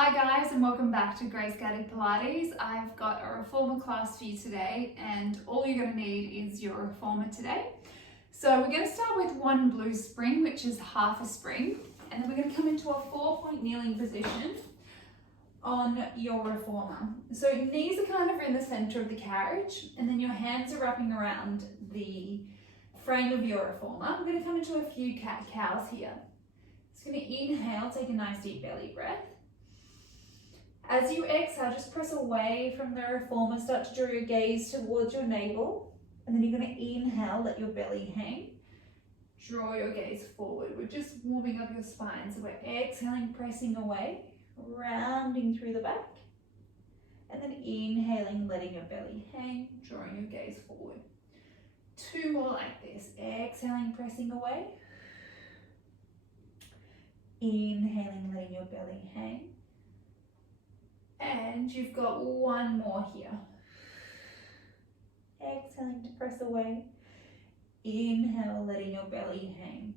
Hi guys, and welcome back to Grace Guided Pilates. I've got a reformer class for you today, and all you're going to need is your reformer today. So we're going to start with one blue spring, which is half a spring, and then we're going to come into a 4-point kneeling position on your reformer. So your knees are kind of in the center of the carriage, and then your hands are wrapping around the frame of your reformer. We're going to come into a few cat-cows here. Just going to inhale, take a nice deep belly breath. As you exhale, just press away from the reformer, start to draw your gaze towards your navel, and then you're going to inhale, let your belly hang. Draw your gaze forward. We're just warming up your spine. So we're exhaling, pressing away, rounding through the back, and then inhaling, letting your belly hang, drawing your gaze forward. 2 more like this. Exhaling, pressing away. Inhaling, letting your belly hang. And you've got 1 more here. Exhaling to press away. Inhale, letting your belly hang.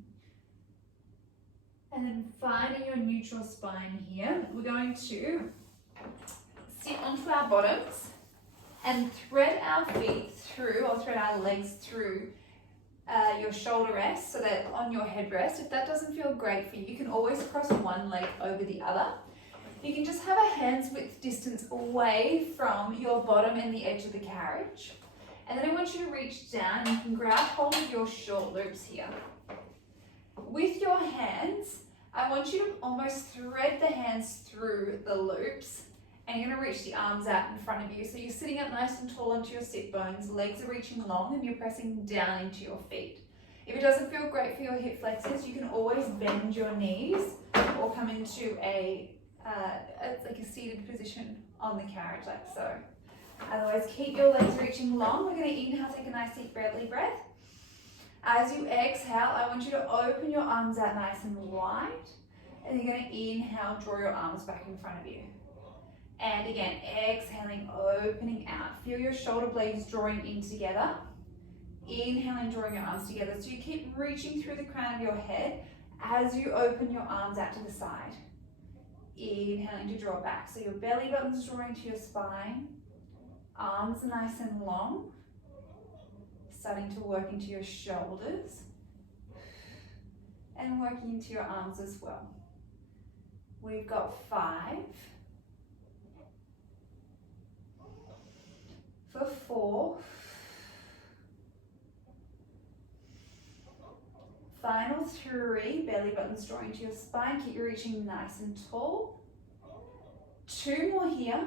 And then finding your neutral spine here, we're going to sit onto our bottoms and thread our feet through, or thread our legs through your shoulder rest, so that on your headrest. If that doesn't feel great for you, you can always cross one leg over the other. You can just have a hand's width distance away from your bottom and the edge of the carriage. And then I want you to reach down and you can grab hold of your short loops here. With your hands, I want you to almost thread the hands through the loops, and you're going to reach the arms out in front of you. So you're sitting up nice and tall onto your sit bones, legs are reaching long, and you're pressing down into your feet. If it doesn't feel great for your hip flexors, you can always bend your knees or come into like a seated position on the carriage, like so. Otherwise, keep your legs reaching long. We're going to inhale, take a nice deep belly breath. As you exhale, I want you to open your arms out nice and wide. And you're going to inhale, draw your arms back in front of you. And again, exhaling, opening out. Feel your shoulder blades drawing in together. Inhaling, drawing your arms together. So you keep reaching through the crown of your head as you open your arms out to the side. Inhaling to draw back. So your belly button's drawing to your spine. Arms are nice and long. Starting to work into your shoulders. And working into your arms as well. We've got 5. For 4. Final 3, belly buttons drawing to your spine, keep you reaching nice and tall. 2 more here.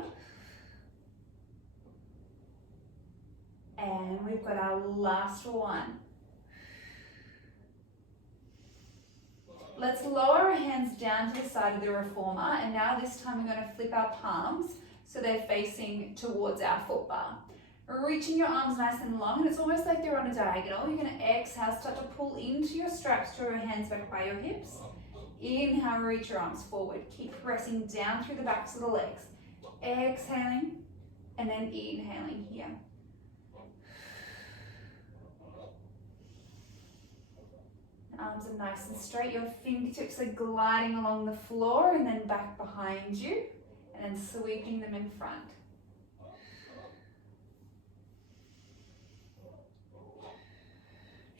And we've got our last one. Let's lower our hands down to the side of the reformer, and now this time we're going to flip our palms so they're facing towards our foot bar. Reaching your arms nice and long, and it's almost like they're on a diagonal. You're going to exhale, start to pull into your straps, draw your hands back by your hips. Inhale, reach your arms forward. Keep pressing down through the backs of the legs. Exhaling, and then inhaling here. Arms are nice and straight. Your fingertips are gliding along the floor and then back behind you, and then sweeping them in front.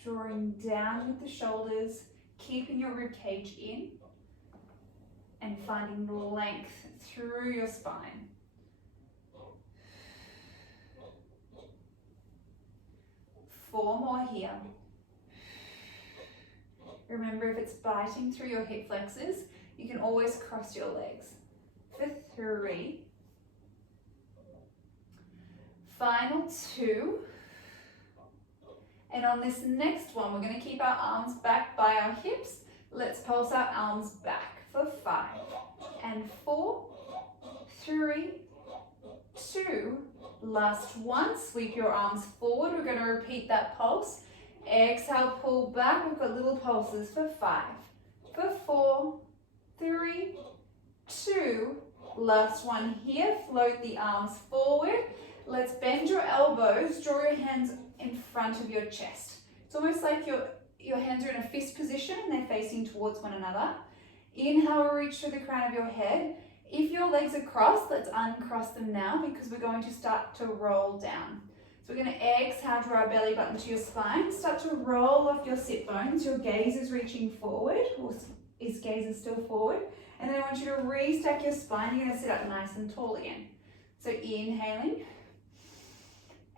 Drawing down with the shoulders, keeping your rib cage in, and finding length through your spine. 4 more here. Remember, if it's biting through your hip flexors, you can always cross your legs. For 3. Final 2. And on this next one, we're going to keep our arms back by our hips. Let's pulse our arms back for 5. And 4, 3, 2. Last one, sweep your arms forward. We're going to repeat that pulse. Exhale, pull back. We've got little pulses for 5, for 4, 3, 2. Last one here. Float the arms forward. Let's bend your elbows. Draw your hands in front of your chest. It's almost like your hands are in a fist position and they're facing towards one another. Inhale, reach through the crown of your head. If your legs are crossed, let's uncross them now because we're going to start to roll down. So we're going to exhale, draw our belly button to your spine. Start to roll off your sit bones. Your gaze is reaching forward, or his gaze is still forward. And then I want you to restack your spine. You're going to sit up nice and tall again. So inhaling.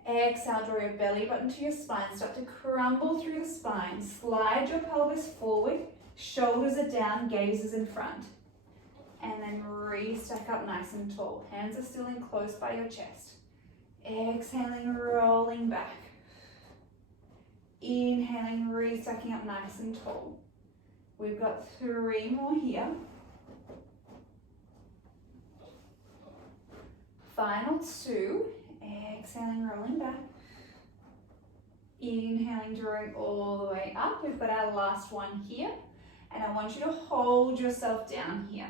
Exhale, draw your belly button to your spine. Start to crumble through the spine. Slide your pelvis forward. Shoulders are down, gaze is in front. And then restack up nice and tall. Hands are still in close by your chest. Exhaling, rolling back. Inhaling, restacking up nice and tall. We've got 3 more here. Final 2. Exhaling, rolling back. Inhaling, drawing all the way up. We've got our last one here. And I want you to hold yourself down here.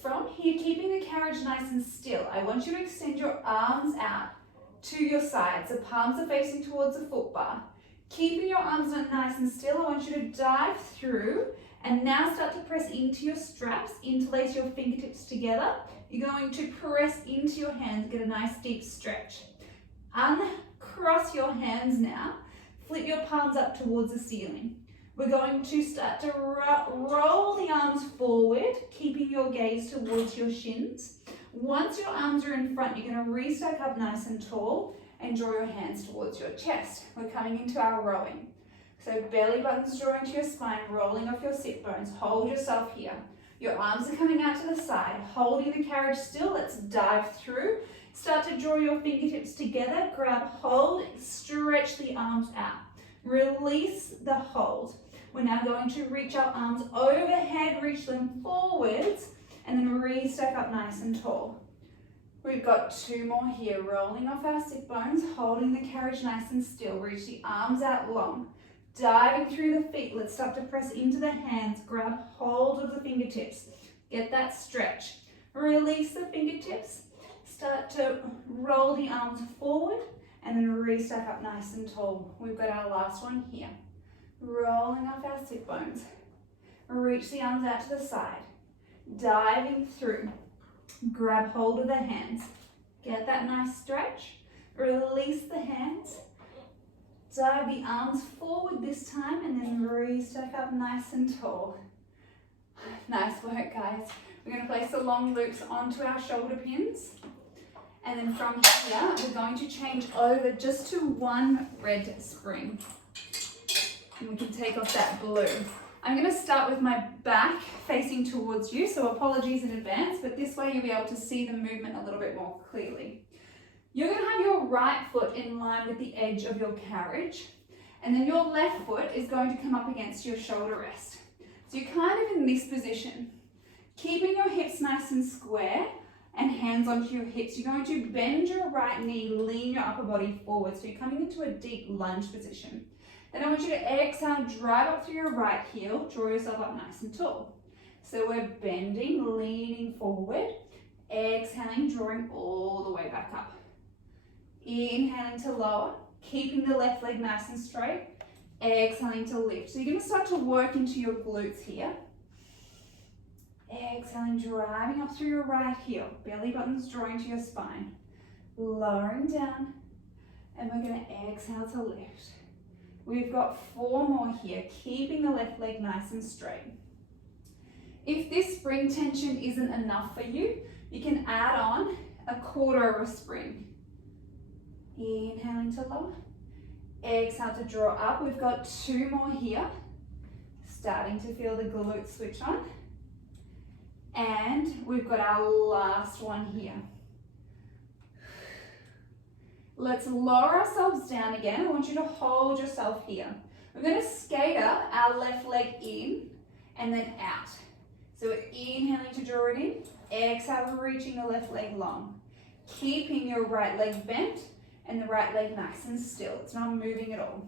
From here, keeping the carriage nice and still, I want you to extend your arms out to your sides. The palms are facing towards the foot bar. Keeping your arms nice and still, I want you to dive through and now start to press into your straps, interlace your fingertips together. You're going to press into your hands, get a nice deep stretch. Uncross your hands now. Flip your palms up towards the ceiling. We're going to start to roll the arms forward, keeping your gaze towards your shins. Once your arms are in front, you're going to restack up nice and tall and draw your hands towards your chest. We're coming into our rowing. So belly buttons drawing to your spine, rolling off your sit bones. Hold yourself here. Your arms are coming out to the side, holding the carriage still. Let's dive through. Start to draw your fingertips together. Grab hold, stretch the arms out. Release the hold. We're now going to reach our arms overhead, reach them forwards, and then restack up nice and tall. We've got 2 more here, rolling off our sit bones, holding the carriage nice and still. Reach the arms out long. Diving through the feet, let's start to press into the hands. Grab hold of the fingertips. Get that stretch. Release the fingertips. Start to roll the arms forward and then restack up nice and tall. We've got our last one here. Rolling off our sit bones. Reach the arms out to the side. Diving through. Grab hold of the hands. Get that nice stretch. Release the hands. Dive the arms forward this time and then restack up nice and tall. Nice work, guys. We're going to place the long loops onto our shoulder pins. And then from here, we're going to change over just to 1 red spring. And we can take off that blue. I'm going to start with my back facing towards you, so apologies in advance, but this way you'll be able to see the movement a little bit more clearly. You're going to have your right foot in line with the edge of your carriage, and then your left foot is going to come up against your shoulder rest. So you're kind of in this position. Keeping your hips nice and square and hands onto your hips, you're going to bend your right knee, lean your upper body forward, so you're coming into a deep lunge position. Then I want you to exhale, drive up through your right heel, draw yourself up nice and tall. So we're bending, leaning forward, exhaling, drawing all the way back up. Inhaling to lower, keeping the left leg nice and straight, exhaling to lift. So you're going to start to work into your glutes here. Exhaling, driving up through your right heel, belly buttons drawing to your spine. Lowering down, and we're going to exhale to lift. We've got 4 more here, keeping the left leg nice and straight. If this spring tension isn't enough for you, you can add on a 1/4 of a spring. Inhaling to lower. Exhale to draw up. We've got 2 more here. Starting to feel the glutes switch on. And we've got our last one here. Let's lower ourselves down again. I want you to hold yourself here. We're going to skater our left leg in and then out. So we're inhaling to draw it in. Exhale, reaching the left leg long. Keeping your right leg bent and the right leg nice and still. It's not moving at all.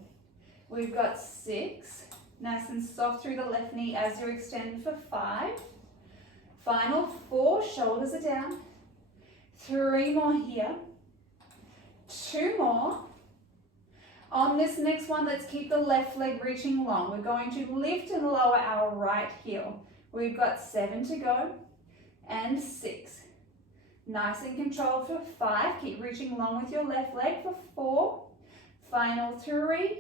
We've got 6. Nice and soft through the left knee as you extend for 5. Final 4, shoulders are down. 3 more here. 2 more. On this next one, let's keep the left leg reaching long. We're going to lift and lower our right heel. We've got 7 to go and 6. Nice and controlled for 5. Keep reaching long with your left leg for 4. Final 3.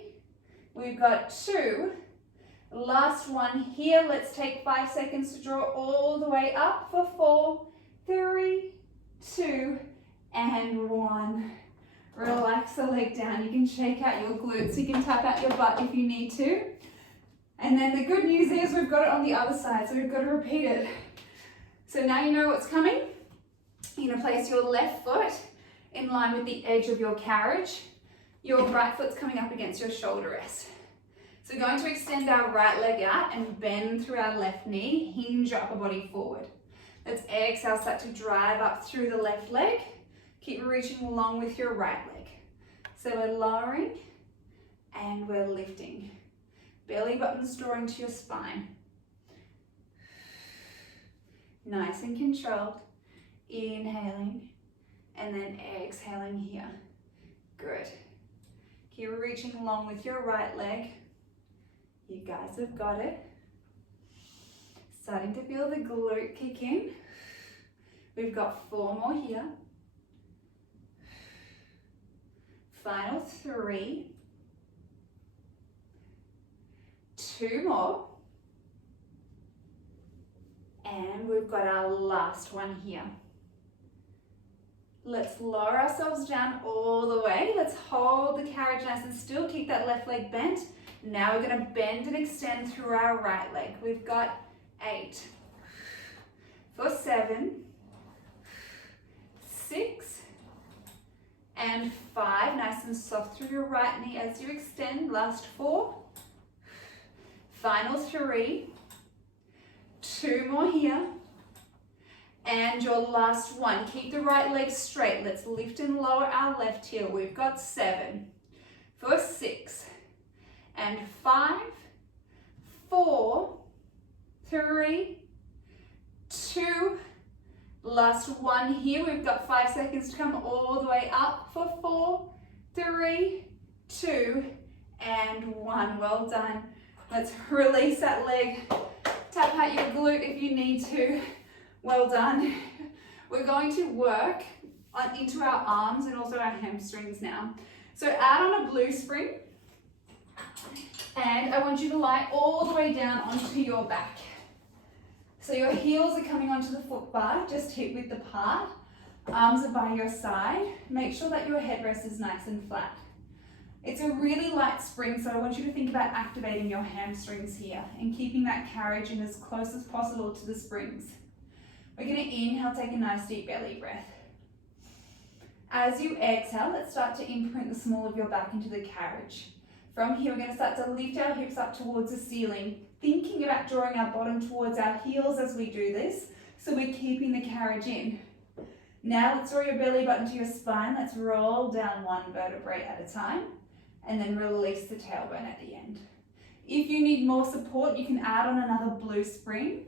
We've got 2. Last one here. Let's take 5 seconds to draw all the way up for 4, 3, 2, and 1. Relax the leg down. You can shake out your glutes. You can tap out your butt if you need to. And then the good news is we've got it on the other side, so we've got to repeat it. So now you know what's coming. You're going to place your left foot in line with the edge of your carriage. Your right foot's coming up against your shoulder rest. So we're going to extend our right leg out and bend through our left knee, hinge your upper body forward. Let's exhale, start to drive up through the left leg. Keep reaching along with your right leg. So we're lowering and we're lifting. Belly buttons drawing to your spine. Nice and controlled. Inhaling and then exhaling here. Good. Keep reaching along with your right leg. You guys have got it. Starting to feel the glute kick in. We've got 4 more here. Final 3. 2 more. And we've got our last one here. Let's lower ourselves down all the way. Let's hold the carriage nice and still. Keep that left leg bent. Now we're going to bend and extend through our right leg. We've got 8, for 7, 6, and 5. Nice and soft through your right knee as you extend. Last 4. Final 3. 2 more here. And your last one. Keep the right leg straight. Let's lift and lower our left heel. We've got 7, for 6, and 5, 4, 3, 2, last one here. We've got 5 seconds to come all the way up for 4, 3, 2, and 1. Well done. Let's release that leg. Tap out your glute if you need to. Well done. We're going to work into our arms and also our hamstrings now. So add on a blue spring. And I want you to lie all the way down onto your back. So your heels are coming onto the foot bar, just hip width apart. Arms are by your side. Make sure that your headrest is nice and flat. It's a really light spring, so I want you to think about activating your hamstrings here and keeping that carriage in as close as possible to the springs. We're going to inhale, take a nice deep belly breath. As you exhale, let's start to imprint the small of your back into the carriage. From here, we're going to start to lift our hips up towards the ceiling, thinking about drawing our bottom towards our heels as we do this, so we're keeping the carriage in. Now let's draw your belly button to your spine. Let's roll down 1 vertebrae at a time, and then release the tailbone at the end. If you need more support, you can add on another blue spring,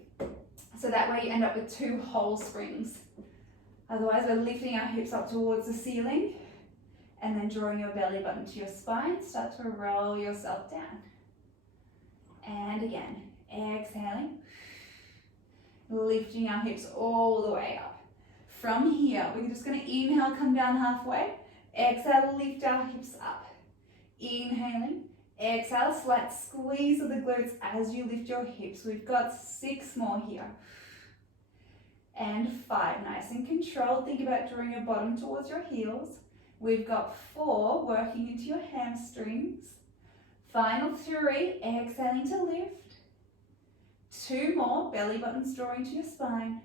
so that way you end up with 2 whole springs. Otherwise, we're lifting our hips up towards the ceiling, and then drawing your belly button to your spine. Start to roll yourself down. And again, exhaling, lifting our hips all the way up. From here, we're just going to inhale, come down halfway. Exhale, lift our hips up. Inhaling, exhale, slight squeeze of the glutes as you lift your hips. We've got 6 more here. And 5, nice and controlled. Think about drawing your bottom towards your heels. We've got 4, working into your hamstrings. Final 3, exhaling to lift. 2 more, belly buttons drawing to your spine.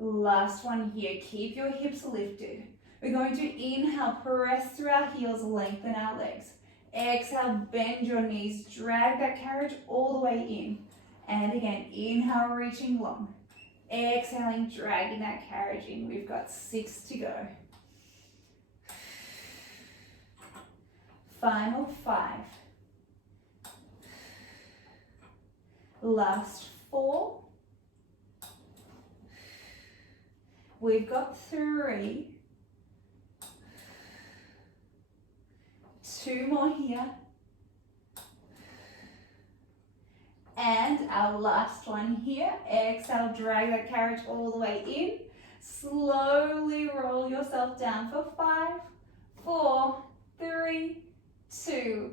Last one here, keep your hips lifted. We're going to inhale, press through our heels, lengthen our legs. Exhale, bend your knees, drag that carriage all the way in. And again, inhale, reaching long. Exhaling, dragging that carriage in. We've got 6 to go. Final 5. Last 4. We've got 3. 2 more here. And our last one here. Exhale, drag that carriage all the way in. Slowly roll yourself down for 5, 4, 3, 2,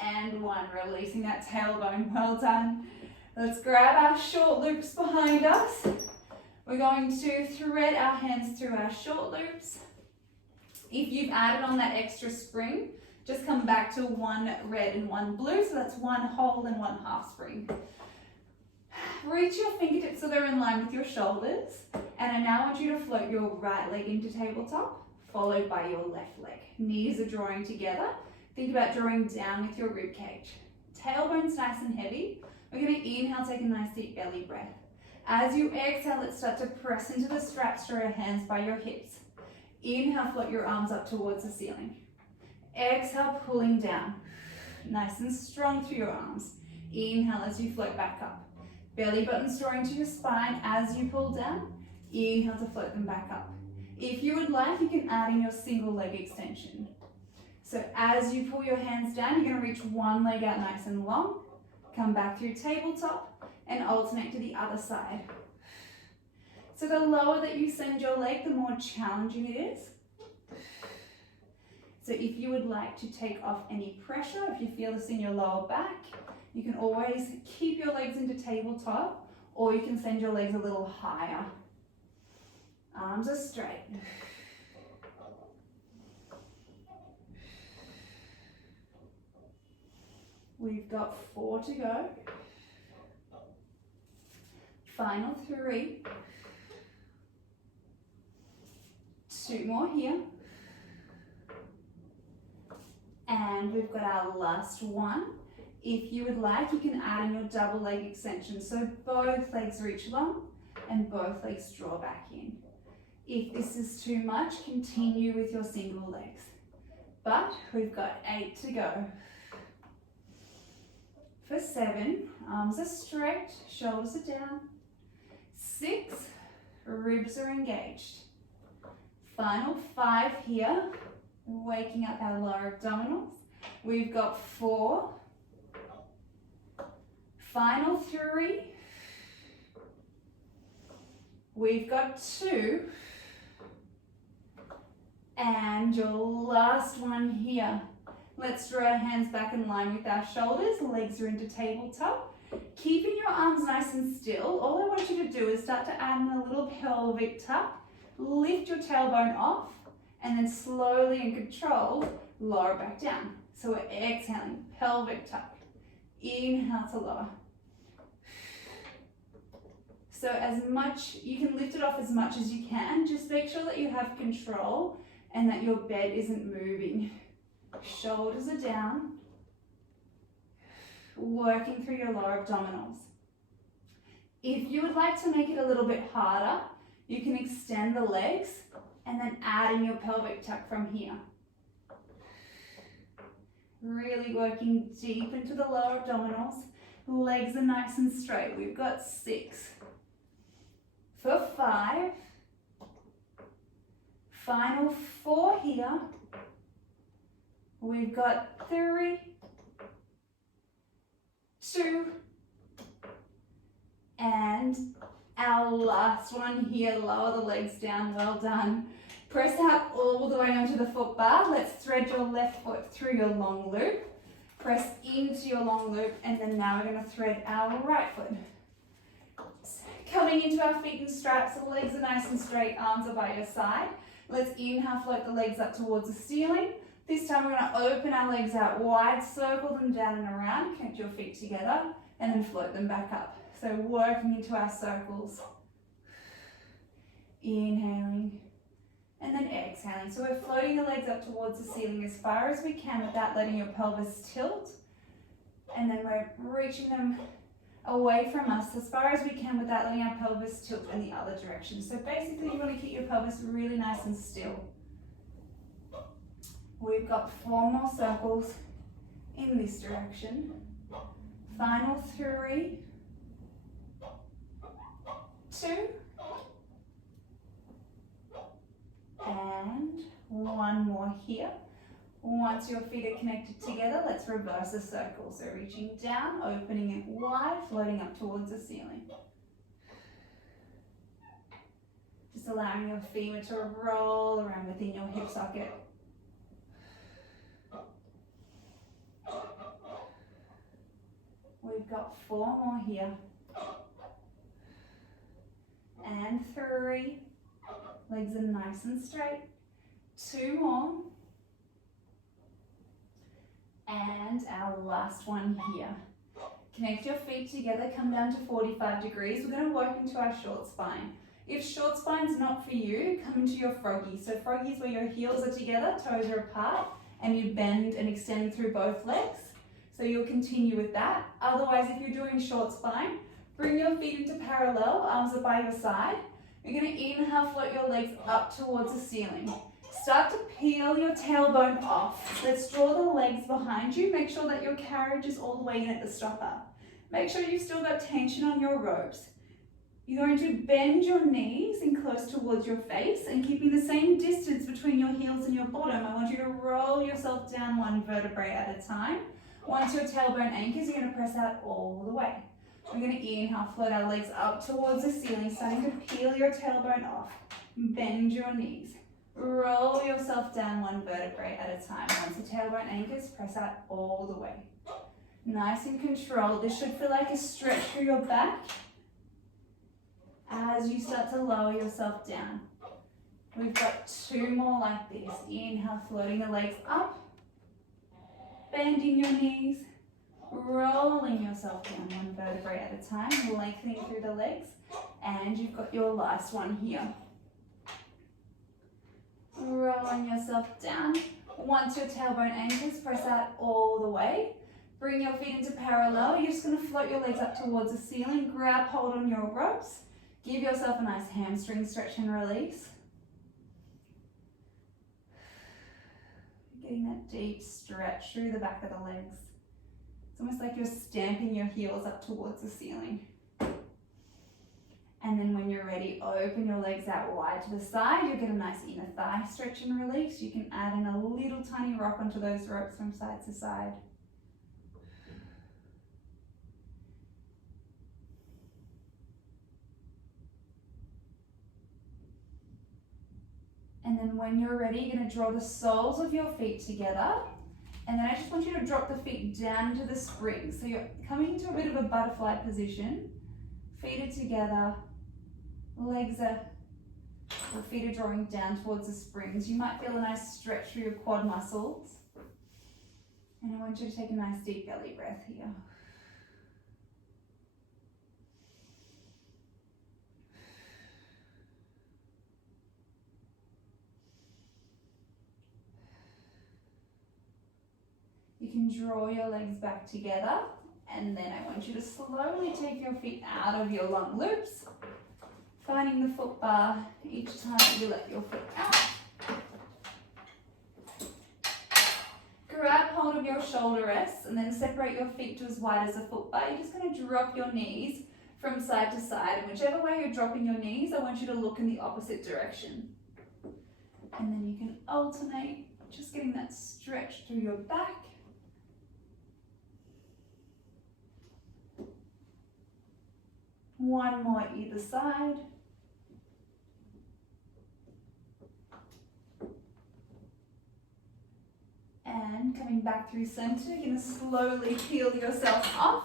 and 1. Releasing that tailbone. Well done. Let's grab our short loops behind us. We're going to thread our hands through our short loops. If you've added on that extra spring, just come back to 1 red and 1 blue. So that's 1 whole and 1 half spring. Reach your fingertips so they're in line with your shoulders. And I now want you to float your right leg into tabletop, followed by your left leg. Knees are drawing together. Think about drawing down with your rib cage. Tailbone's nice and heavy. We're going to inhale, take a nice deep belly breath. As you exhale, let's start to press into the straps, draw your hands by your hips. Inhale, float your arms up towards the ceiling. Exhale, pulling down. Nice and strong through your arms. Inhale as you float back up. Belly button's drawing to your spine as you pull down. Inhale to float them back up. If you would like, you can add in your single leg extension. So as you pull your hands down, you're going to reach one leg out nice and long. Come back through tabletop and alternate to the other side. So the lower that you send your leg, the more challenging it is. So if you would like to take off any pressure, if you feel this in your lower back, you can always keep your legs into tabletop, or you can send your legs a little higher. Arms are straight. We've got 4 to go. Final 3. 2 more here. And we've got our last one. If you would like, you can add in your double leg extension. So both legs reach long and both legs draw back in. If this is too much, continue with your single legs. But we've got 8 to go. For 7, arms are straight, shoulders are down. 6, ribs are engaged. Final 5 here, waking up our lower abdominals. We've got 4. Final 3. We've got 2. And your last one here. Let's draw our hands back in line with our shoulders. Legs are into tabletop. Keeping your arms nice and still, all I want you to do is start to add in a little pelvic tuck. Lift your tailbone off and then slowly and controlled lower back down. So we're exhaling, pelvic tuck. Inhale to lower. So you can lift it off as much as you can. Just make sure that you have control and that your bed isn't moving. Shoulders are down. Working through your lower abdominals. If you would like to make it a little bit harder, you can extend the legs and then add in your pelvic tuck from here. Really working deep into the lower abdominals. Legs are nice and straight. We've got 6. For 5. Final 4 here. We've got 3, 2, and our last one here. Lower the legs down. Well done. Press out all the way onto the foot bar. Let's thread your left foot through your long loop. Press into your long loop, and then now we're going to thread our right foot. Coming into our feet in straps, the legs are nice and straight, arms are by your side. Let's inhale, float the legs up towards the ceiling. This time we're going to open our legs out wide, circle them down and around, connect your feet together, and then float them back up. So working into our circles. Inhaling, and then exhaling. So we're floating the legs up towards the ceiling as far as we can without letting your pelvis tilt. And then we're reaching them away from us as far as we can without letting our pelvis tilt in the other direction. So basically you want to keep your pelvis really nice and still. We've got 4 more circles in this direction. Final 3, 2, and 1 more here. Once your feet are connected together, let's reverse the circle. So reaching down, opening it wide, floating up towards the ceiling. Just allowing your femur to roll around within your hip socket. We've got 4 more here. And 3. Legs are nice and straight. 2 more. And our last one here. Connect your feet together, come down to 45 degrees. We're going to work into our short spine. If short spine's not for you, come into your froggy. So froggy is where your heels are together, toes are apart, and you bend and extend through both legs. So you'll continue with that. Otherwise, if you're doing short spine, bring your feet into parallel, arms are by your side. You're going to inhale, float your legs up towards the ceiling. Start to peel your tailbone off. Let's draw the legs behind you. Make sure that your carriage is all the way in at the stopper. Make sure you've still got tension on your ropes. You're going to bend your knees in close towards your face and keeping the same distance between your heels and your bottom. I want you to roll yourself down 1 vertebrae at a time. Once your tailbone anchors, you're going to press out all the way. We're going to inhale, float our legs up towards the ceiling, starting to peel your tailbone off. Bend your knees. Roll yourself down 1 vertebrae at a time. Once the tailbone anchors, press out all the way. Nice and controlled. This should feel like a stretch through your back as you start to lower yourself down. We've got 2 more like this. Inhale, floating the legs up. Bending your knees. Rolling yourself down 1 vertebrae at a time. Lengthening through the legs. And you've got your last one here. Rolling yourself down. Once your tailbone anchors, press out all the way. Bring your feet into parallel. You're just going to float your legs up towards the ceiling. Grab hold on your ropes. Give yourself a nice hamstring stretch and release. Getting that deep stretch through the back of the legs. It's almost like you're stamping your heels up towards the ceiling. And then when you're ready, open your legs out wide to the side. You'll get a nice inner thigh stretch and release. You can add in a little tiny rock onto those ropes from side to side. And then when you're ready, you're going to draw the soles of your feet together. And then I just want you to drop the feet down to the springs. So you're coming into a bit of a butterfly position. Feet are together. Legs are, the feet are drawing down towards the springs. You might feel a nice stretch through your quad muscles. And I want you to take a nice deep belly breath here. You can draw your legs back together, and then I want you to slowly take your feet out of your long loops, finding the foot bar each time you let your foot out. Grab hold of your shoulder rests and then separate your feet to as wide as the foot bar. You're just going to drop your knees from side to side, and whichever way you're dropping your knees, I want you to look in the opposite direction. And then you can alternate, just getting that stretch through your back. One more either side. And coming back through center, you're going to slowly peel yourself off.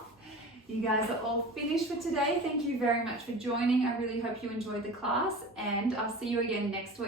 You guys are all finished for today. Thank you very much for joining. I really hope you enjoyed the class, and I'll see you again next week.